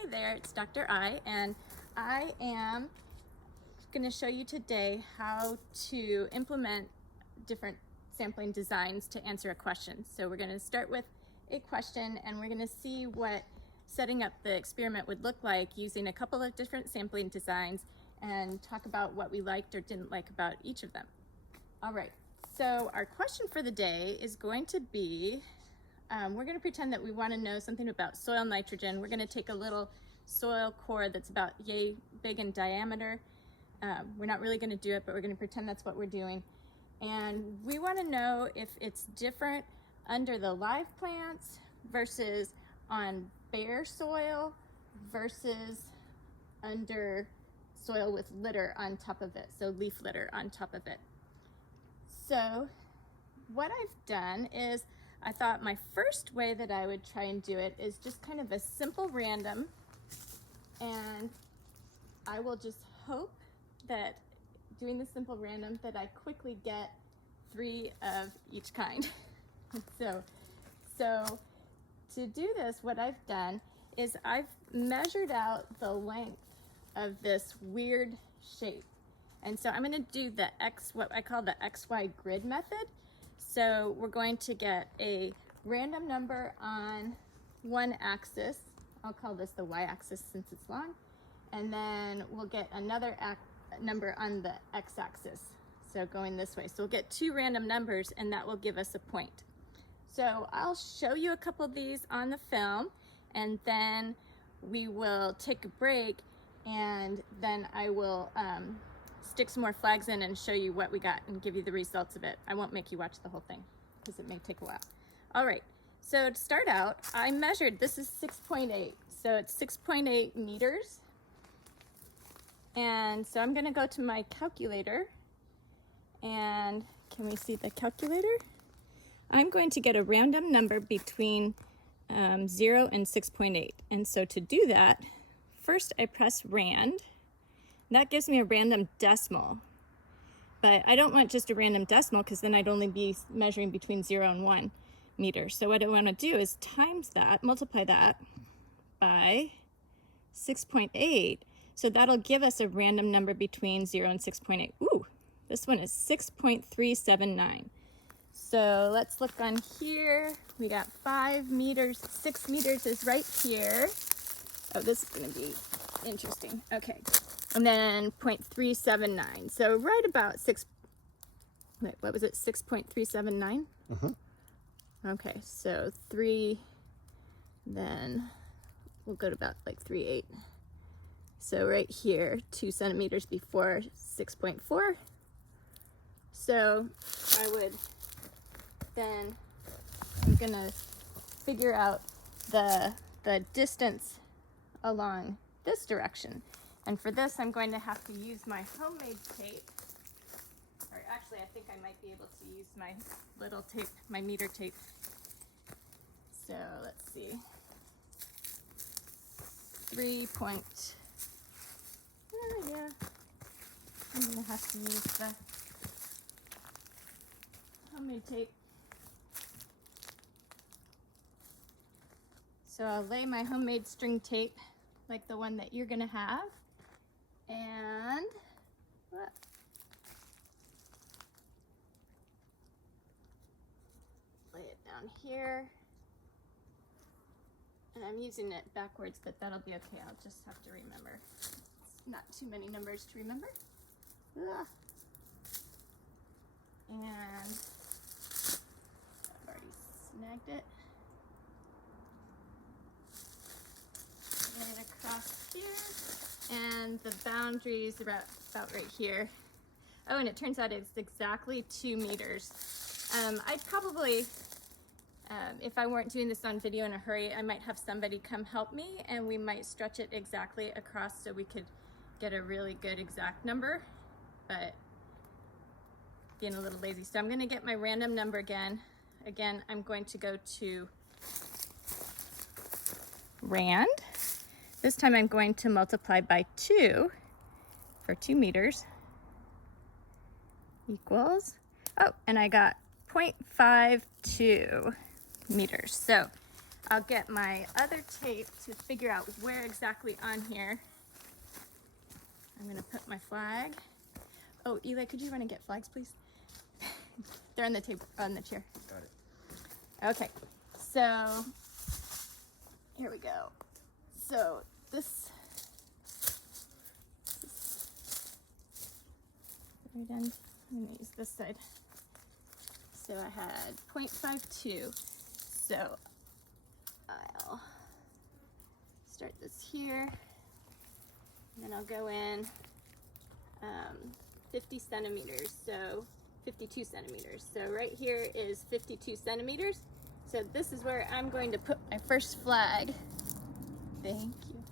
Hey there, it's Dr. I, and I am going to show you today how to implement different sampling designs to answer a question. So we're going to start with a question, and we're going to see what setting up the experiment would look like using a couple of different sampling designs and talk about what we liked or didn't like about each of them. All right, so our question for the day is going to be, we're going to pretend that we want to know something about soil nitrogen. We're going to take a little soil core that's about yay big in diameter. We're not really going to do it, but we're going to pretend that's what we're doing. And we want to know if it's different under the live plants versus on bare soil versus under soil with litter on top of it, so leaf litter on top of it. So what I've done is I thought my first way that I would try and do it is just kind of a simple random, and I will just hope that doing the simple random that I quickly get 3 of each kind. So to do this, what I've done is I've measured out the length of this weird shape. And so I'm going to do the what I call the XY grid method. So we're going to get a random number on one axis. I'll call this the y-axis since it's long. And then we'll get another number on the x-axis. So going this way. So we'll get 2 random numbers, and that will give us a point. So I'll show you a couple of these on the film, and then we will take a break, and then I will stick some more flags in and show you what we got and give you the results of it. I won't make you watch the whole thing because it may take a while. All right, so to start out, I measured, this is 6.8, so it's 6.8 meters. And so I'm gonna go to my calculator, and can we see the calculator? I'm going to get a random number between 0 and 6.8. And so to do that, first I press rand. That gives me a random decimal, but I don't want just a random decimal because then I'd only be measuring between 0 and 1 meter. So what I want to do is times that, multiply that by 6.8. So that'll give us a random number between 0 and 6.8. Ooh, this one is 6.379. So let's look on here. We got 5 meters, 6 meters is right here. Oh, this is going to be interesting. Okay. And then 0.379. So right about what was it? 6.379? Okay, so 3, then we'll go to about like 3.8. So right here, 2 centimeters before 6.4. So I would then, I'm gonna figure out the distance along this direction. And for this, I'm going to have to use my homemade tape. Or actually, I think I might be able to use my little tape, my meter tape. So let's see. 3 point, yeah. I'm gonna have to use the homemade tape. So I'll lay my homemade string tape like the one that you're gonna have. And lay it down here. And I'm using it backwards, but that'll be okay. I'll just have to remember. It's not too many numbers to remember. Ugh. And I've already snagged it. Lay it across here. And the boundaries about right here. Oh, and it turns out it's exactly 2 meters. I'd probably, if I weren't doing this on video in a hurry, I might have somebody come help me, and we might stretch it exactly across so we could get a really good exact number, but being a little lazy. So I'm gonna get my random number again. Again, I'm going to go to rand. This time I'm going to multiply by 2 for 2 meters equals, oh, and I got 0.52 meters. So I'll get my other tape to figure out where exactly on here. I'm gonna put my flag. Oh, Eli, could you run and get flags, please? They're on the table, on the chair. Got it. Okay, so here we go. So this are we done? I'm gonna use this side. So I had 0.52. So I'll start this here, and then I'll go in 50 centimeters, so 52 centimeters. So right here is 52 centimeters. So this is where I'm going to put my first flag. Thank you.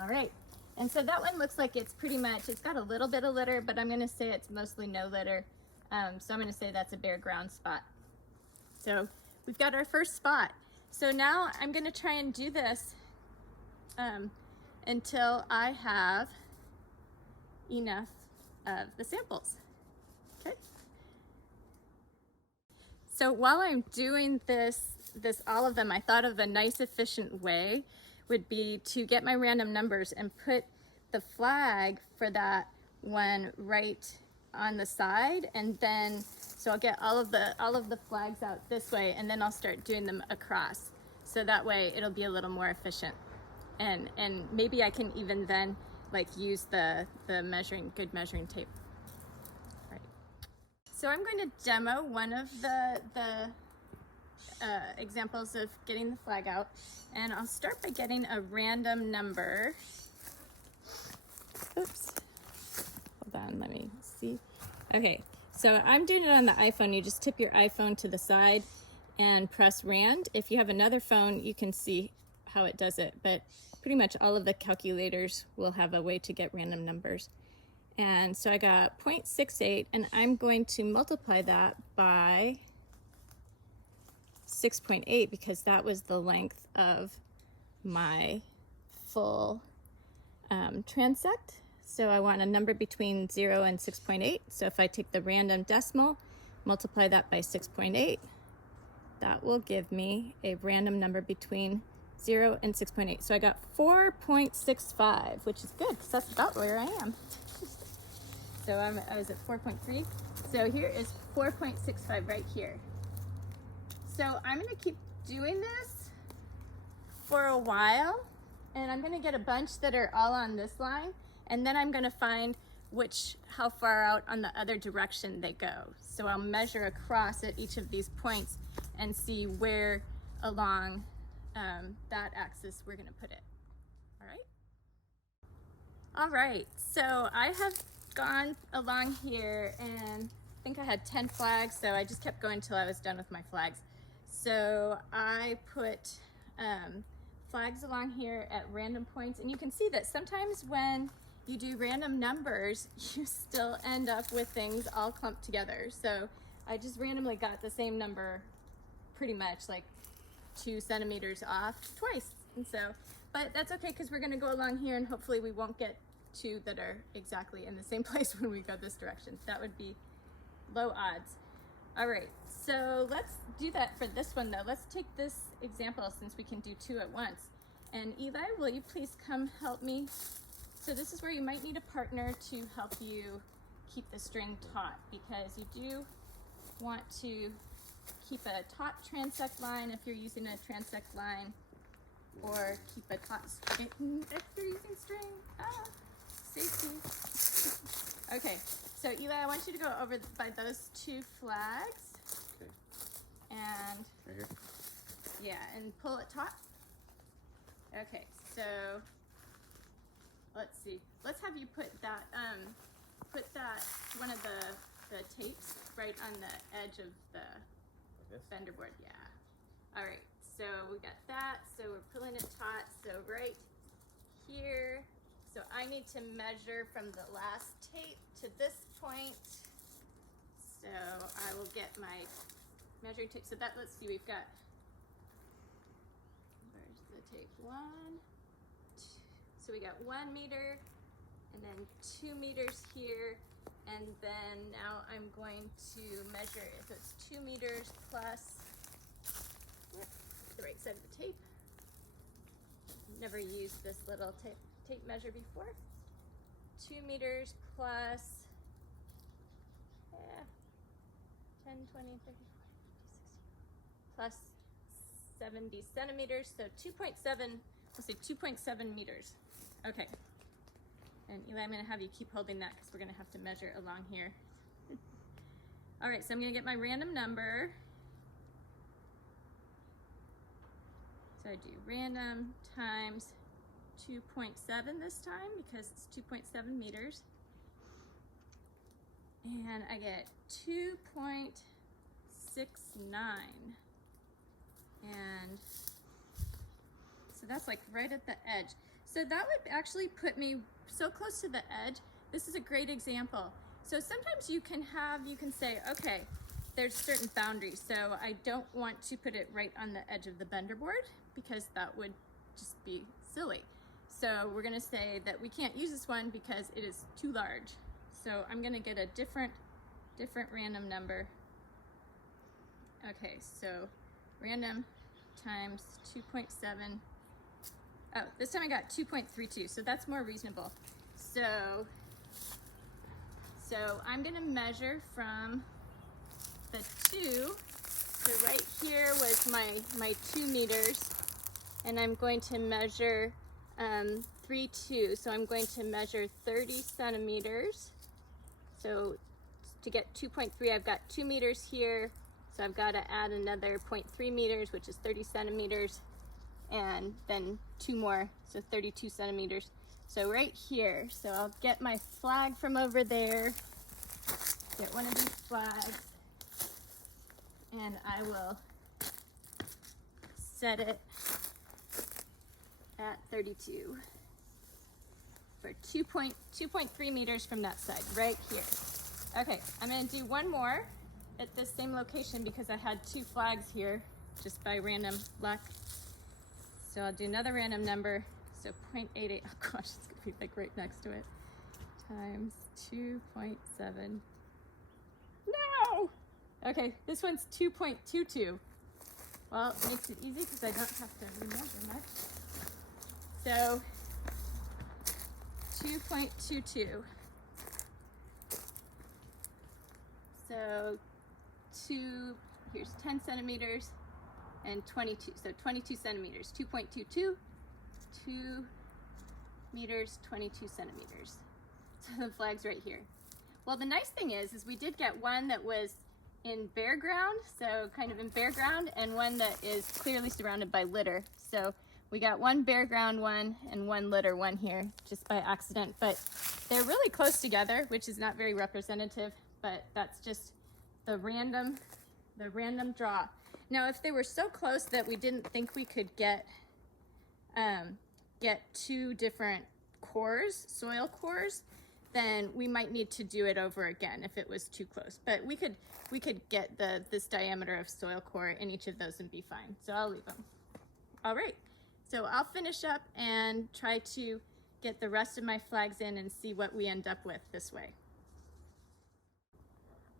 All right. And so that one looks like it's pretty much, it's got a little bit of litter, but I'm gonna say it's mostly no litter. So I'm gonna say that's a bare ground spot. So we've got our first spot. So now I'm gonna try and do this until I have enough of the samples, okay? So while I'm doing this all of them, I thought of a nice efficient way would be to get my random numbers and put the flag for that one right on the side, and then so I'll get all of the flags out this way, and then I'll start doing them across. So that way it'll be a little more efficient, and maybe I can even then like use the good measuring tape. All right. So I'm going to demo one of the examples of getting the flag out, and I'll start by getting a random number. Oops, hold on, let me see. Okay, so I'm doing it on the iPhone. You just tip your iPhone to the side and press rand. If you have another phone, you can see how it does it, but pretty much all of the calculators will have a way to get random numbers. And so I got 0.68, and I'm going to multiply that by 6.8 because that was the length of my full transect. So I want a number between 0 and 6.8. So if I take the random decimal, multiply that by 6.8, that will give me a random number between 0 and 6.8. So I got 4.65, which is good because that's about where I am. So I was at 4.3. So here is 4.65 right here. So I'm gonna keep doing this for a while, and I'm gonna get a bunch that are all on this line, and then I'm gonna find how far out on the other direction they go. So I'll measure across at each of these points and see where along that axis we're gonna put it. All right, so I have gone along here, and I think I had 10 flags, so I just kept going until I was done with my flags. So I put flags along here at random points, and you can see that sometimes when you do random numbers, you still end up with things all clumped together. So I just randomly got the same number pretty much like 2 centimeters off twice. And so, but that's okay because we're gonna go along here and hopefully we won't get 2 that are exactly in the same place when we go this direction. That would be low odds. All right, so let's do that for this one though. Let's take this example since we can do 2 at once. And Eli, will you please come help me? So this is where you might need a partner to help you keep the string taut, because you do want to keep a taut transect line if you're using a transect line, or keep a taut string if you're using string. Safety. Okay, so Eli, I want you to go over by those 2 flags. Okay. And right here. Yeah, and pull it taut. Okay, so let's see. Let's have you put that one of the tapes right on the edge of the fender board. Yeah. All right. So we got that. So we're pulling it taut. So right here. So I need to measure from the last tape to this point. So I will get my measuring tape. So that, let's see, we've got, where's the tape? 1, 2. So we got 1 meter, and then 2 meters here. And then now I'm going to measure if it's 2 meters plus the right side of the tape. Never used this little tape measure before. 2 meters plus 10, 20, 30, 40, 50, 60, plus 70 centimeters, so 2.7, let's say 2.7 meters. Okay, and Eli, I'm gonna have you keep holding that because we're gonna have to measure along here. All right, so I'm gonna get my random number. So I do random times 2.7 this time because it's 2.7 meters. And I get 2.69. And so that's like right at the edge. So that would actually put me so close to the edge. This is a great example. So sometimes you can say, okay, there's certain boundaries. So I don't want to put it right on the edge of the bender board because that would just be silly. So we're gonna say that we can't use this one because it is too large. So I'm gonna get a different random number. Okay, so random times 2.7. Oh, this time I got 2.32, so that's more reasonable. So I'm gonna measure from the 2. So right here was my 2 meters, and I'm going to measure 3.2. So I'm going to measure 30 centimeters. So to get 2.3, I've got 2 meters here. So I've got to add another 0.3 meters, which is 30 centimeters, and then 2 more, so 32 centimeters. So right here, so I'll get my flag from over there, get one of these flags, and I will set it at 32 for 2.3 meters from that side, right here. Okay, I'm gonna do one more at this same location because I had 2 flags here just by random luck. So I'll do another random number. So 0.88, oh gosh, it's gonna be like right next to it, times 2.7. No! Okay, this one's 2.22. Well, it makes it easy because I don't have to remember much. So 2.22. So here's 10 centimeters and 22, so 22 centimeters, 2.22, 2 meters, 22 centimeters. So the flag's right here. Well, the nice thing is we did get one that was in bare ground, so kind of in bare ground, and one that is clearly surrounded by litter. So we got one bare ground one and one litter one here just by accident, but they're really close together, which is not very representative, but that's just the random draw. Now, if they were so close that we didn't think we could get 2 different cores, soil cores, then we might need to do it over again if it was too close. But we could get this diameter of soil core in each of those and be fine. So I'll leave them. All right, so I'll finish up and try to get the rest of my flags in and see what we end up with this way.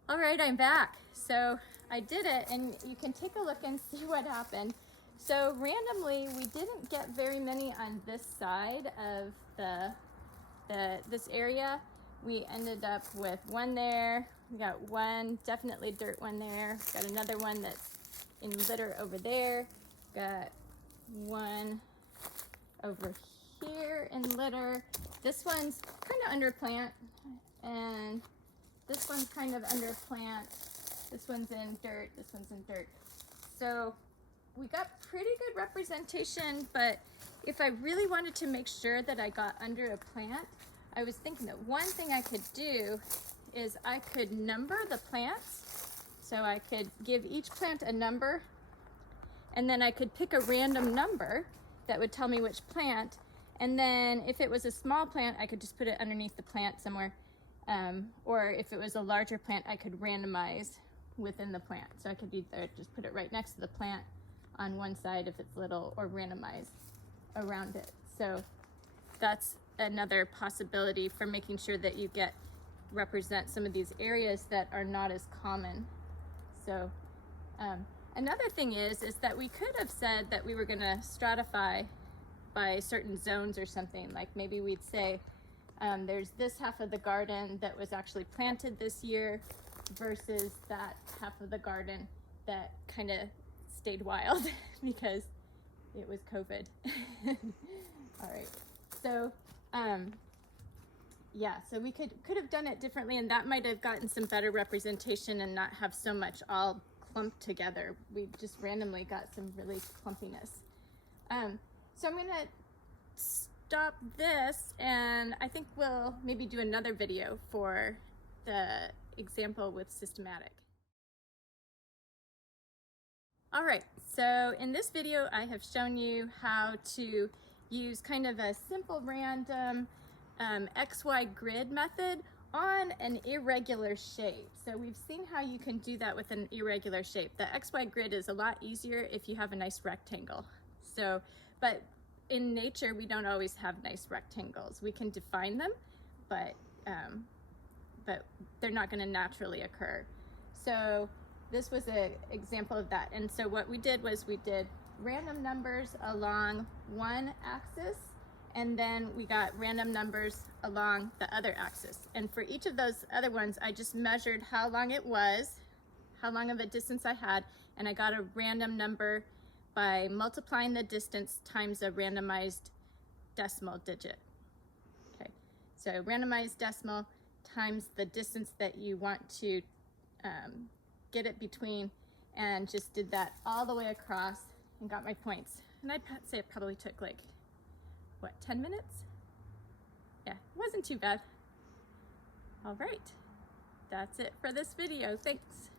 All right, I'm back. So I did it, and you can take a look and see what happened. So randomly, we didn't get very many on this side of this area. We ended up with one there. We got one, definitely dirt one there. Got another one that's in litter over there. Got one over here in litter. This one's kind of under plant, and this one's kind of under plant. This one's in dirt, this one's in dirt. So we got pretty good representation, but if I really wanted to make sure that I got under a plant, I was thinking that one thing I could do is I could number the plants. So I could give each plant a number, and then I could pick a random number that would tell me which plant. And then if it was a small plant, I could just put it underneath the plant somewhere. Or if it was a larger plant, I could randomize within the plant. So I could either just put it right next to the plant on one side if it's little, or randomize around it. So that's another possibility for making sure that you represent some of these areas that are not as common. So Another thing is that we could have said that we were going to stratify by certain zones or something. Like maybe we'd say there's this half of the garden that was actually planted this year versus that half of the garden that kind of stayed wild because it was COVID. All right, so yeah, so we could have done it differently, and that might have gotten some better representation and not have so much all clumped together. We just randomly got some really clumpiness. So I'm gonna stop this, and I think we'll maybe do another video for the example with systematic. All right, so in this video I have shown you how to use kind of a simple random XY grid method on an irregular shape. So we've seen how you can do that with an irregular shape. The XY grid is a lot easier if you have a nice rectangle. So, but in nature we don't always have nice rectangles. We can define them, but they're not going to naturally occur. So this was an example of that. And so what we did was we did random numbers along one axis, and then we got random numbers along the other axis. And for each of those other ones, I just measured how long it was, how long of a distance I had, and I got a random number by multiplying the distance times a randomized decimal digit. Okay, so randomized decimal times the distance that you want to get it between, and just did that all the way across and got my points. And I'd say it probably took like, what, 10 minutes? Yeah, it wasn't too bad. All right, that's it for this video. Thanks.